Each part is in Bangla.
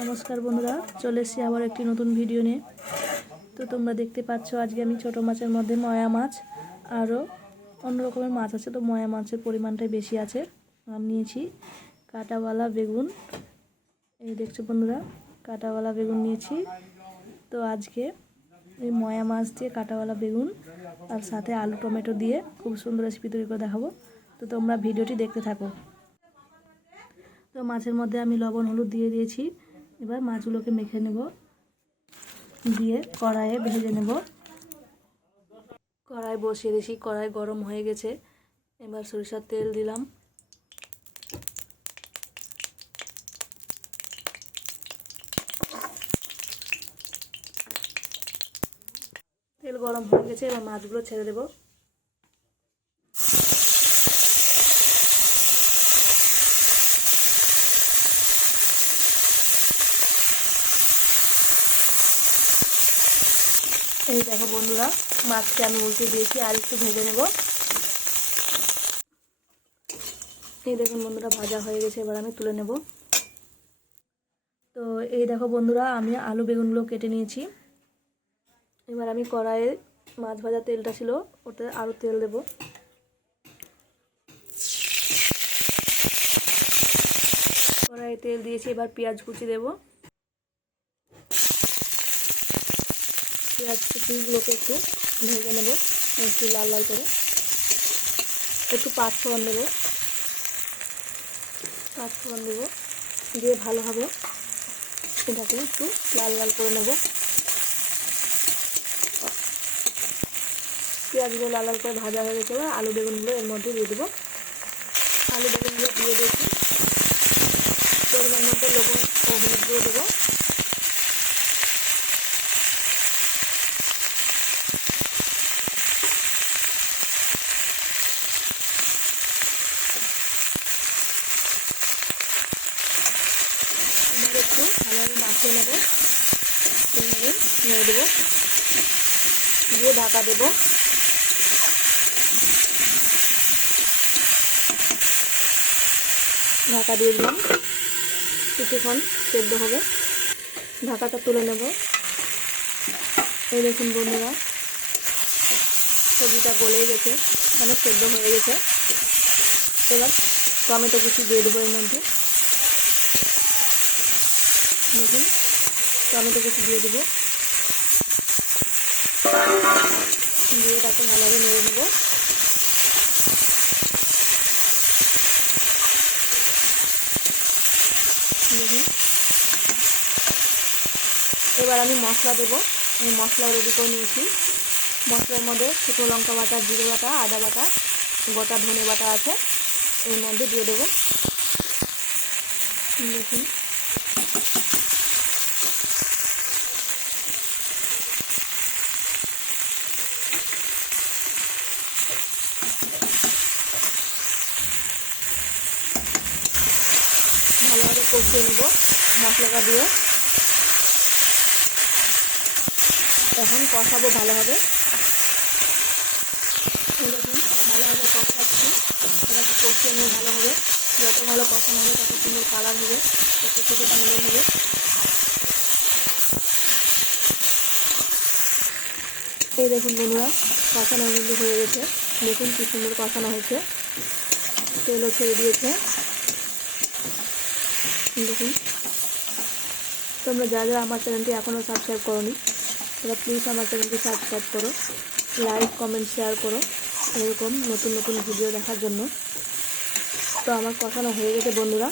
নমস্কার বন্ধুরা, চলে এসেছি আবার একটি নতুন ভিডিও নিয়ে। তো তোমরা দেখতে পাচ্ছ আজকে আমি ছোট মাছের মধ্যে ময়া মাছ আরও অন্য রকমের মাছ আছে। তো ময়া মাছের পরিমাণটাই বেশি আছে। আমি নিয়েছি কাঁটাওয়ালা বেগুন। এই দেখছো বন্ধুরা, কাঁটাওয়ালা বেগুন নিয়েছি। তো আজকে এই ময়া মাছ দিয়ে কাঁটাওয়ালা বেগুন আর সাথে আলু টমেটো দিয়ে খুব সুন্দর রেসিপি তৈরি করে দেখাবো। তো তোমরা ভিডিওটি দেখতে থাকো। তো মাছের মধ্যে আমি লবণ হলুদ দিয়ে দিয়েছি। এবার মাছগুলোকে মেখে নেব, দিয়ে কড়াইয়ে ভেজে নেব। কড়াই বসিয়ে দিয়েছি, কড়াই গরম হয়ে গেছে। এবার সরিষার তেল দিলাম। তেল গরম হয়ে গেছে, এবার মাছগুলো ছেড়ে দেব। এই দেখো বন্ধুরা, মাছকে আমি উল্টে দিয়েছি, আর একটু ভেজে নেব। এই দেখুন বন্ধুরা, ভাজা হয়ে গেছে, এবার আমি তুলে নেব। তো এই দেখো বন্ধুরা, আমি আলু বেগুনগুলো কেটে নিয়েছি। এবার আমি কড়াইয়ে মাছ ভাজা তেলটা ছিল, ওতে আরও তেল দেব। কড়াইয়ে তেল দিয়েছি, এবার পেঁয়াজ কুচি দেব। পেঁয়াজ কুচিগুলোকে একটু ভেজে নেব, একটু লাল লাল করে। একটু পাঁচফোড়ন দেবো, দিয়ে ভালোভাবে এটাকে একটু লাল লাল করে নেব। পেঁয়াজগুলো লাল লাল করে ভাজা হয়ে গেছে, আলু বেগুনগুলো এর মধ্যে দিয়ে দেবো। আলু বেগুনগুলো দিয়ে দিয়েছি। পরিমাণ মতো লবণ ও হলুদ দিয়ে দেবো। এবার একটু ভালোভাবে মাখিয়ে নেব, এইভাবে নেড়ে দেবো, দিয়ে ঢাকা দেবো। ঢাকা দিয়ে দিলাম, কিছুক্ষণ সেদ্ধ হবে। ঢাকাটা তুলে নেব। এই দেখুন বন্ধুরা, সবজিটা গলে গেছে, মানে সেদ্ধ হয়ে গেছে। এবার টমেটো কুচি দিয়ে দেবো এর মধ্যে। দেখুন, টমেটো কুচি দিয়ে দেবো, দিয়ে তাকে ভালোভাবে নেড়ে নেব। দেখুন, এবার আমি মশলা দেবো। আমি মশলা রেডি করে নিয়েছি। মশলার মধ্যে শুকনো লঙ্কা বাটা, জিরে বাটা, আদা বাটা, গোটা ধনে বাটা আছে, এর মধ্যে দিয়ে দেবো। দেখুন, ভালোভাবে কষিয়ে নেব মশলাটা দিয়ে। এখন কষাবো ভালোভাবে। দেখুন, ভালোভাবে কষাচ্ছি। এটাকে কষিয়ে নেব ভালোভাবে। যত ভালো কষানো হবে তত সুন্দর কালার হবে, তত খেতে সুন্দর হবে। এই দেখুন বন্ধুরা, কষানো কিন্তু হয়ে গেছে। দেখুন কি সুন্দর কষানো হয়েছে, তেলও ছেড়ে দিয়েছে। দেখুন, তোমরা যারা আমার চ্যানেলটি এখনও সাবস্ক্রাইব করোনি, তোমরা প্লিজ আমার চ্যানেলটি সাবস্ক্রাইব করো, লাইক কমেন্ট শেয়ার করো এরকম নতুন নতুন ভিডিও দেখার জন্য। তো আমার কষানো হয়ে গেছে বন্ধুরা।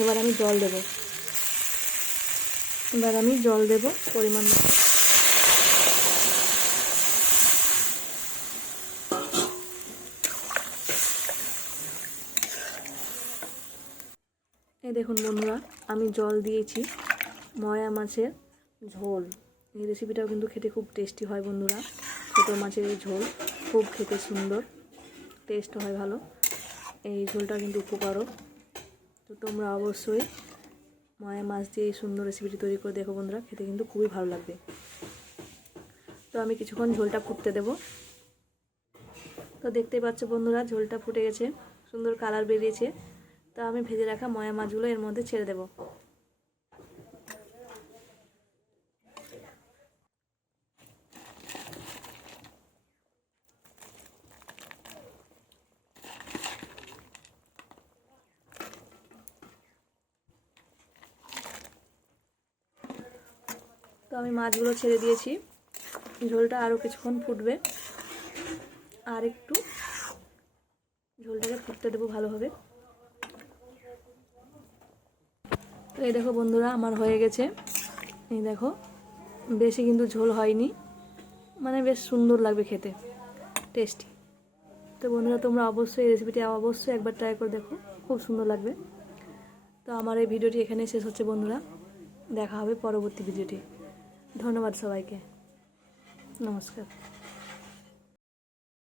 এবার আমি জল দেব পরিমাণ মতো। এই দেখুন বন্ধুরা, আমি জল দিয়েছি। ময়া মাছের ঝোল, এই রেসিপিটাও কিন্তু খেতে খুব টেস্টি হয় বন্ধুরা। ছোটো মাছের এই ঝোল খুব খেতে সুন্দর, টেস্ট হয় ভালো। এই ঝোলটা কিন্তু উপকারও। তো তোমরা অবশ্যই ময়া মাছ দিয়ে এই সুন্দর রেসিপিটি তৈরি করে দেখো বন্ধুরা, খেতে কিন্তু খুবই ভালো লাগবে। তো আমি কিছুক্ষণ ঝোলটা ফুটতে দেব। তো দেখতেই পাচ্ছ বন্ধুরা, ঝোলটা ফুটে গেছে, সুন্দর কালার বেরিয়েছে। তো আমি ভেজে রাখা ময়া মাছগুলো এর মধ্যে ছেড়ে দেব। আমি মাছগুলো ছেড়ে দিয়েছি, ঝোলটা আরও কিছুক্ষণ ফুটবে, আর একটু ঝোলটাকে ফুটতে দেবো ভালোভাবে। তো এই দেখো বন্ধুরা, আমার হয়ে গেছে। এই দেখো, বেশি কিন্তু ঝোল হয়নি, মানে বেশ সুন্দর লাগবে খেতে, টেস্টি। তো বন্ধুরা, তোমরা অবশ্যই এই রেসিপিটি অবশ্যই একবার ট্রাই করে দেখো, খুব সুন্দর লাগবে। তো আমার এই ভিডিওটি এখানেই শেষ হচ্ছে বন্ধুরা, দেখা হবে পরবর্তী ভিডিওটি। ধন্যবাদ সবাইকে, নমস্কার।